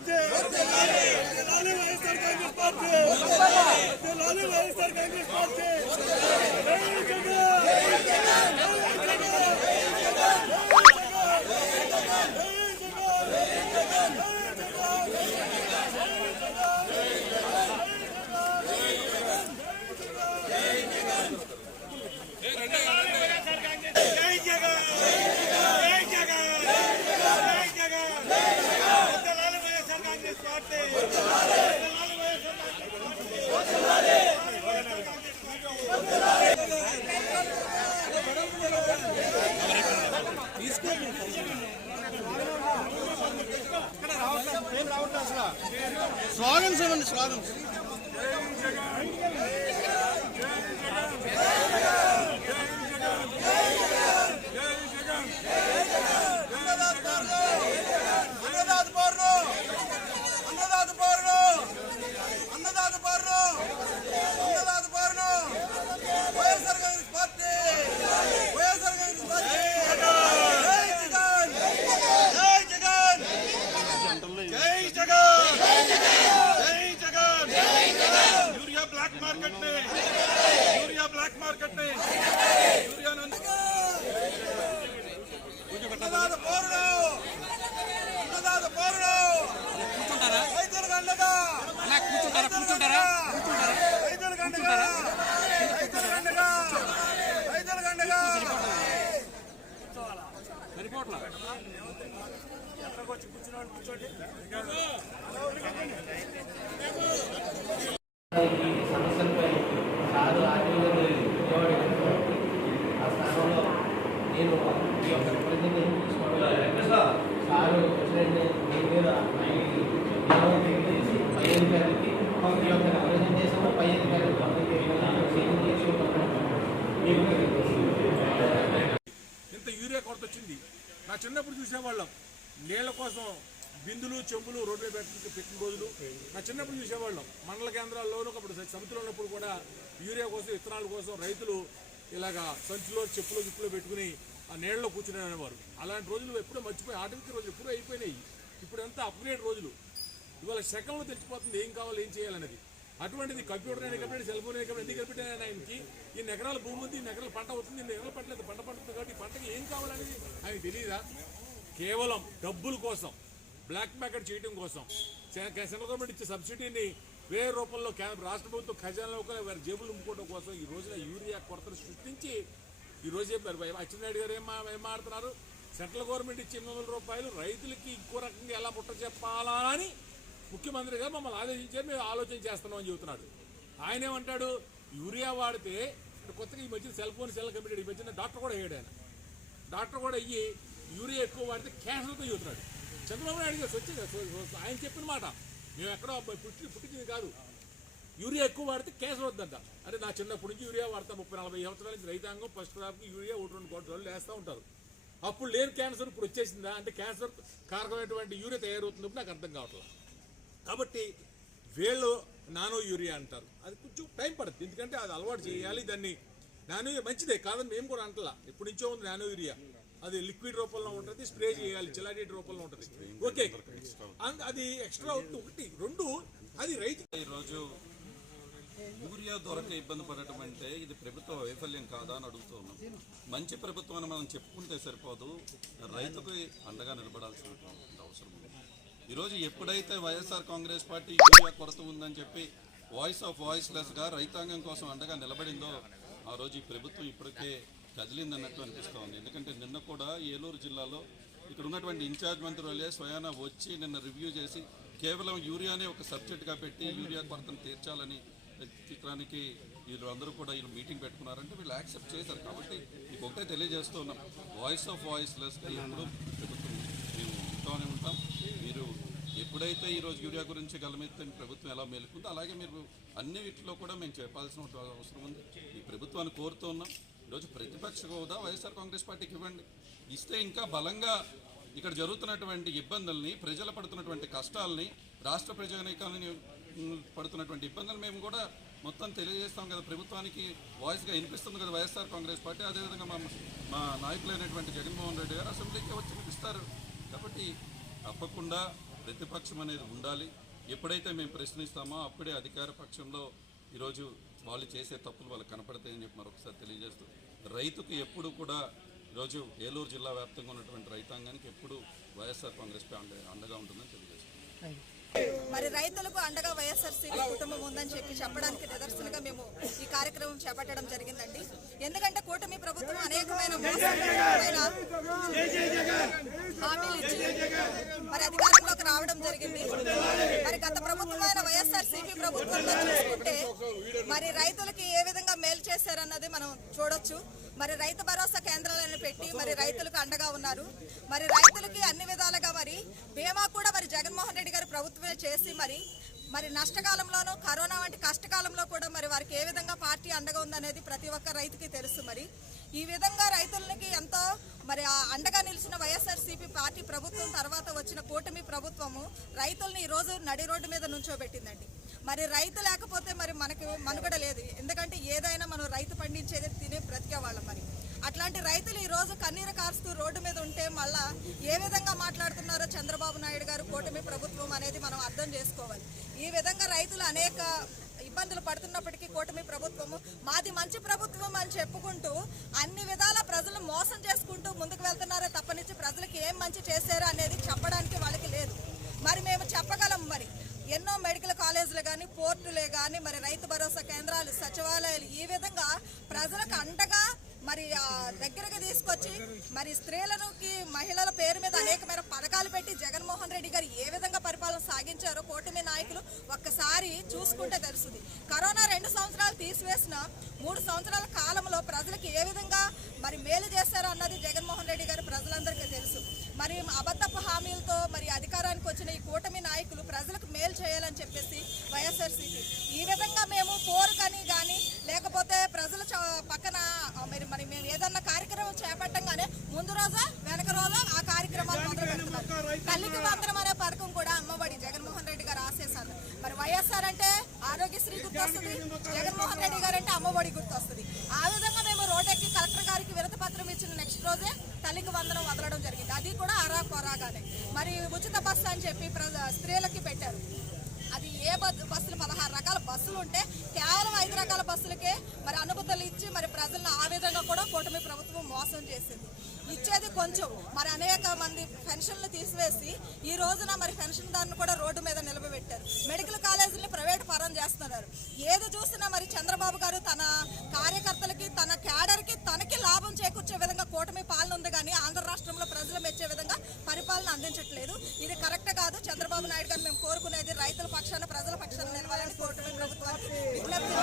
Party వర్ధిల్లాలి YSR Congress party వర్ధిల్లాలి YSR Congress party జై జగన్ జై జగన్ జై జగన్ జై జగన్ జై జగన్ జై జగన్ వర్ధిల్లాలి వైఎస్ఆర్ కాంగ్రెస్ పార్టీ వర్ధిల్లాలి వైఎస్ఆర్ కాంగ్రెస్ పార్టీ స్లోగన్స్ ఇవ్వండి స్లోగన్స్ అన్నదాత పౌరులు అన్నదాత పౌరులు అన్నదాత పౌరులు అన్నదాత పౌరులు అన్నదాత పౌరులు YSR Congress party YSR Congress party జై జగన్ జై జగన్ జై జగన్ జై జగన్ యూరియా బ్లాక్ మార్కెట్ని యూరియా బ్లాక్ మార్కెట్ని యూరియా అన్నదాత పౌరులు అన్నదాత పౌరులు రైతులకు అండగా కూర్చుంటారా కూర్చుంటారా రైతులకు అండగా రైతులకు అండగా రైతులకు అండగా ఎక్కడికొచ్చి కూర్చున్నాడు కూర్చోండి సమస్యలపై సారు ఆ స్థానంలో నేను ఈ యొక్క రిప్రజెంటేషన్ తీసుకోవడం సారు ప్రెసిడెంట్ మీ మీద పై అధికారికి ఈ యొక్క రిప్రజెంటేషన్ పై అధికారికి చేసి ఇంత యూరియా కొరత వచ్చింది. నా చిన్నప్పుడు చూసేవాళ్ళం. నీళ్ళ కోసం బిందులు చెంబులు రోడ్డు మీద పెట్టి పెట్టిన రోజులు. నా చిన్నప్పుడు చూసేవాళ్ళం. మండల కేంద్రాల్లోనూ అప్పుడు సమితిలో ఉన్నప్పుడు కూడా యూరియా కోసం విత్తనాల కోసం రైతులు ఇలాగా సంచులో చెప్పులో గిప్పులో పెట్టుకుని ఆ నీళ్ళలో కూర్చుని అనేవారు. అలాంటి రోజులు ఎప్పుడో మర్చిపోయి ఆటవిక రోజులు ఎప్పుడూ అయిపోయినాయి. ఇప్పుడంతా అప్గ్రేడ్ రోజులు. ఇవాళ సెకండ్లో తెలిసిపోతుంది ఏం కావాలి ఏం చేయాలనేది. అటువంటిది కంప్యూటర్ అయినా కంప్యూటర్ సెల్ ఫోన్ అయినా కంప్యూటర్ ఎన్ని కంప్యూటర్ ఆయనకి? ఇన్ని ఎకరాల భూమి ఉంది ఇన్ని ఎకరాల పంట అవుతుంది ఇన్ని ఎకరాల పంటలేదు పంట పండుతుంది కాబట్టి పంటకి ఏం కావాలనేది ఆయన తెలియదా కేవలం డబ్బుల కోసం బ్లాక్ మార్కెట్ చేయడం కోసం. సెంట్రల్ గవర్నమెంట్ ఇచ్చే సబ్సిడీని వేరే రూపంలో కేంద్ర రాష్ట్ర ప్రభుత్వం ఖజానాలో వారి జేబులు నింపుకోవడం కోసం ఈ రోజున యూరియా కొరతను సృష్టించి ఈ రోజే అచ్చెన్నాయుడు గారు ఏం ఏం మాడుతున్నారు సెంట్రల్ గవర్నమెంట్ ఇచ్చే ఎనిమిది రూపాయలు రైతులకి ఇంకో రకంగా ఎలా పుట్ట చెప్పాలా అని ముఖ్యమంత్రి గారు మమ్మల్ని ఆలోచించారు మేము ఆలోచన చేస్తున్నాం అని చెబుతున్నాడు. ఆయన ఏమంటాడు యూరియా వాడితే కొత్తగా ఈ మధ్యన సెల్ ఫోన్ సెల్ కంపెనీ ఈ మధ్యన డాక్టర్ కూడా అయ్యాడు ఆయన. డాక్టర్ కూడా అయ్యి యూరియా ఎక్కువ వాడితే క్యాన్సర్తో చెబుతున్నాడు. చంద్రబాబు నాయుడు గారు వచ్చేది ఆయన చెప్పిన మాట మేము ఎక్కడో పుట్టి పుట్టించింది కాదు. యూరియా ఎక్కువ వాడితే క్యాన్సర్ వద్దంట అంటే నా చిన్నప్పటి నుంచి యూరియా వాడతా ముప్పై నలభై సంవత్సరాల నుంచి రైతాంగం ఫస్ట్ క్రాప్కి యూరియా ఒకటి రెండు కోట్ల రోజులు వేస్తూ ఉంటారు. అప్పుడు లేని క్యాన్సర్ ఇప్పుడు వచ్చేసిందా? అంటే క్యాన్సర్ కారకమైనటువంటి యూరియా తయారవుతున్నప్పుడు నాకు అర్థం కావట్లేదు కాబట్టి వీళ్ళు నానో యూరియా అంటారు. అది కొంచెం టైం పడుతుంది. ఎందుకంటే అది అలవాటు చేయాలి. దాన్ని నానో యూరియా మంచిదే కాదని మేము కూడా అంటలా. ఎప్పటి నుంచో ఉంది నానో యూరియా. అది లిక్విడ్ రూపంలో ఉంటుంది స్ప్రే చేయాలి చిలాడేట్ రూపంలో ఉంటుంది. ఓకే. అండ్ అది ఎక్స్ట్రా ఒకటి. రెండు అది రైతు ఈరోజు యూరియా దొరక ఇబ్బంది పడటం అంటే ఇది ప్రభుత్వ వైఫల్యం కాదా అని అడుగుతూ ఉన్నాం. మంచి ప్రభుత్వం అని మనం చెప్పుకుంటే సరిపోదు. రైతుకి అండగా నిలబడాల్సిన అవసరం ఉంది. ఈరోజు ఎప్పుడైతే వైఎస్ఆర్ కాంగ్రెస్ పార్టీ యూరియా కొరత ఉందని చెప్పి వాయిస్ ఆఫ్ వాయిస్లెస్గా రైతాంగం కోసం అండగా నిలబడిందో ఆ రోజు ఈ ప్రభుత్వం ఇప్పటికే కదిలిందన్నట్టు అనిపిస్తూ ఉంది ఎందుకంటే నిన్న కూడా ఏలూరు జిల్లాలో ఇక్కడ ఉన్నటువంటి ఇన్ఛార్జ్ మంత్రులే స్వయాన వచ్చి నిన్న రివ్యూ చేసి కేవలం యూరియానే ఒక సబ్జెక్ట్గా పెట్టి యూరియా కొరతను తీర్చాలని చిత్రానికి వీళ్ళు అందరూ కూడా వీళ్ళు మీటింగ్ పెట్టుకున్నారంటే వీళ్ళు యాక్సెప్ట్ చేశారు. కాబట్టి మీకు ఒకటే తెలియజేస్తూ ఉన్నాం. వాయిస్ ఆఫ్ వాయిస్ లెస్ ఎప్పుడు ప్రభుత్వం మేము ఉంటామని ఉంటాం మీరు ఎప్పుడైతే ఈరోజు యూరియా గురించి గలమెత్తిన ప్రభుత్వం ఎలా మేలుకుందో అలాగే మీరు అన్ని వీటిలో కూడా మేము చెప్పాల్సిన అవసరం ఉంది. ఈ ప్రభుత్వాన్ని కోరుతూ ఉన్నాం ఈరోజు ప్రతిపక్ష హోదా వైఎస్ఆర్ కాంగ్రెస్ పార్టీకి ఇవ్వండి. ఇస్తే ఇంకా బలంగా ఇక్కడ జరుగుతున్నటువంటి ఇబ్బందుల్ని ప్రజలు పడుతున్నటువంటి కష్టాలని రాష్ట్ర ప్రజానీకాలని పడుతున్నటువంటి ఇబ్బందులు మేము కూడా మొత్తం తెలియజేస్తాం కదా. ప్రభుత్వానికి వాయిస్గా వినిపిస్తుంది కదా వైఎస్ఆర్ కాంగ్రెస్ పార్టీ. అదేవిధంగా మా మా నాయకులైనటువంటి జగన్మోహన్ రెడ్డి గారు అసెంబ్లీకి వచ్చి వినిపిస్తారు కాబట్టి తప్పకుండా ప్రతిపక్షం అనేది ఉండాలి. ఎప్పుడైతే మేము ప్రశ్నిస్తామో అప్పుడే అధికార పక్షంలో ఈరోజు వాళ్ళు చేసే తప్పులు వాళ్ళకి కనపడతాయని చెప్పి మరొకసారి తెలియజేస్తూ రైతుకు ఎప్పుడు కూడా ఈరోజు ఏలూరు జిల్లా వ్యాప్తంగా ఉన్నటువంటి రైతాంగానికి ఎప్పుడు వైఎస్ఆర్ కాంగ్రెస్ అండగా ఉంటుందని తెలియజేస్తుంది మరి రైతులకు అండగా వైఎస్ఆర్సీపీ కుటుంబం ఉందని చెప్పి చెప్పడానికి నిదర్శనగా మేము ఈ కార్యక్రమం చేపట్టడం జరిగిందండి. ఎందుకంటే కూటమి ప్రభుత్వం అనేకమైన హామీలు ఇచ్చి మరి అధికారంలోకి రావడం జరిగింది. మరి గత ప్రభుత్వమైన వైఎస్ఆర్సీపీ ప్రభుత్వంలో చూసుకుంటే మరి రైతులకి ఏ విధంగా మేలు చేశారన్నది మనం చూడొచ్చు. మరి రైతు భరోసా కేంద్రాలను పెట్టి మరి రైతులకు అండగా ఉన్నారు. మరి రైతులకి అన్ని విధాలుగా మరి బీమా కూడా మరి జగన్మోహన్ రెడ్డి గారు ప్రభుత్వమే చేసి మరి మరి నష్టకాలంలోనూ కరోనా వంటి కష్టకాలంలో కూడా మరి వారికి ఏ విధంగా పార్టీ అండగా ఉందనేది ప్రతి ఒక్క రైతుకి తెలుసు మరి. ఈ విధంగా రైతులకి ఎంతో మరి ఆ అండగా నిలిచిన వైఎస్ఆర్సీపీ పార్టీ ప్రభుత్వం తర్వాత వచ్చిన కూటమి ప్రభుత్వము రైతుల్ని ఈరోజు నడి రోడ్డు మీద నుంచోబెట్టిందండి. మరి రైతు లేకపోతే మరి మనకు మనుగడ లేదు. ఎందుకంటే ఏదైనా మనం రైతు పండించేది తినే బ్రతికేవాళ్ళం మరి. రైతులు ఈ రోజు కన్నీరు కారుస్తూ రోడ్డు మీద ఉంటే మళ్ళా ఏ విధంగా మాట్లాడుతున్నారో చంద్రబాబు నాయుడు గారు కూటమి ప్రభుత్వం అనేది మనం అర్థం చేసుకోవాలి. ఈ విధంగా రైతులు అనేక ఇబ్బందులు పడుతున్నప్పటికీ కూటమి ప్రభుత్వము మాది మంచి ప్రభుత్వం అని చెప్పుకుంటూ అన్ని విధాల ప్రజలు మోసం చేసుకుంటూ ముందుకు వెళ్తున్నారే తప్పనిచ్చి ప్రజలకు ఏం మంచి చేశారు అనేది చెప్పడానికి వాళ్ళకి లేదు. మరి మేము చెప్పగలం మరి. ఎన్నో మెడికల్ కాలేజీలు కానీ పోర్టులే కానీ మరి రైతు భరోసా కేంద్రాలు సచివాలయాలు ఈ విధంగా ప్రజలకు అండ మరి దగ్గరకు తీసుకొచ్చి మరి స్త్రీలకి మహిళల పేరు మీద అనేకమైన పథకాలు పెట్టి జగన్మోహన్ రెడ్డి గారు ఏ విధంగా పరిపాలన సాగించారో కూటమి నాయకులు ఒక్కసారి చూసుకుంటే తెలుస్తుంది. కరోనా రెండు సంవత్సరాలు తీసివేసిన మూడు సంవత్సరాల కాలంలో ప్రజలకు ఏ విధంగా మరి మేలు చేశారో అన్నది జగన్మోహన్ రెడ్డి గారు ప్రజలందరికీ తెలుసు. మరి అబద్ధపు హామీలతో మరి అధికారానికి వచ్చిన ఈ కూటమి నాయకులు ప్రజలకు మేలు చేయాలని చెప్పేసి వైఎస్ఆర్సీపీ ఈ విధంగా మేము పోరుకని కానీ లేకపోతే ప్రజల పక్కన మరి మరి మేము ఏదన్నా కార్యక్రమం చేపట్టంగానే ముందు రోజా వెనక రోజా ఆ కార్యక్రమాలు మొదలు పెడుతున్నాం తల్లికి వందనం అనే పథకం కూడా అమ్మఒడి జగన్మోహన్ రెడ్డి గారు ఆశేశారు మరి వైఎస్ఆర్ అంటే ఆరోగ్యశ్రీ గుర్తొస్తుంది జగన్మోహన్ రెడ్డి గారు అంటే అమ్మఒడి గుర్తొస్తుంది. ఆ విధంగా మేము రోడ్డెక్కి కలెక్టర్ గారికి వినతి పత్రం ఇచ్చిన నెక్స్ట్ రోజే తల్లికి వందనం వదలడం జరిగింది. అది కూడా అరా కొరాగానే మరి ఉచిత బస్సు అని చెప్పి స్త్రీలకి పెట్టారు. అది ఏ బస్సులు ఉంటే కేవలం ఐదు రకాల బస్సులకే మరి అనుమతులు ఇచ్చి మరి ప్రజలను ఆ విధంగా కూడా కూటమి ప్రభుత్వం మోసం చేసింది. ఇచ్చేది కొంచెం. మరి అనేక మంది పెన్షన్లు తీసివేసి ఈ రోజున మరి పెన్షన్ దాన్ని కూడా రోడ్డు మీద నిలబెట్టారు. మెడికల్ కాలేజీని ప్రైవేట్ పరం చేస్తున్నారు. ఏది చూసినా మరి చంద్రబాబు గారు తన కార్యకర్తలకి తన క్యాడర్కి తనకి లాభం చేకూర్చే విధంగా కూటమి పాలన ఉంది కానీ ఆంధ్ర రాష్ట్రంలో ప్రజలు మెచ్చే విధంగా పరిపాలన అందించట్లేదు. ఇది కరెక్ట్ కాదు. చంద్రబాబు నాయుడు గారు మేము కోరుకునేది రైతుల పక్షాన ప్రజల పక్షాన నిలవాలని కూటమి ప్రభుత్వానికి విజ్ఞప్తి యూ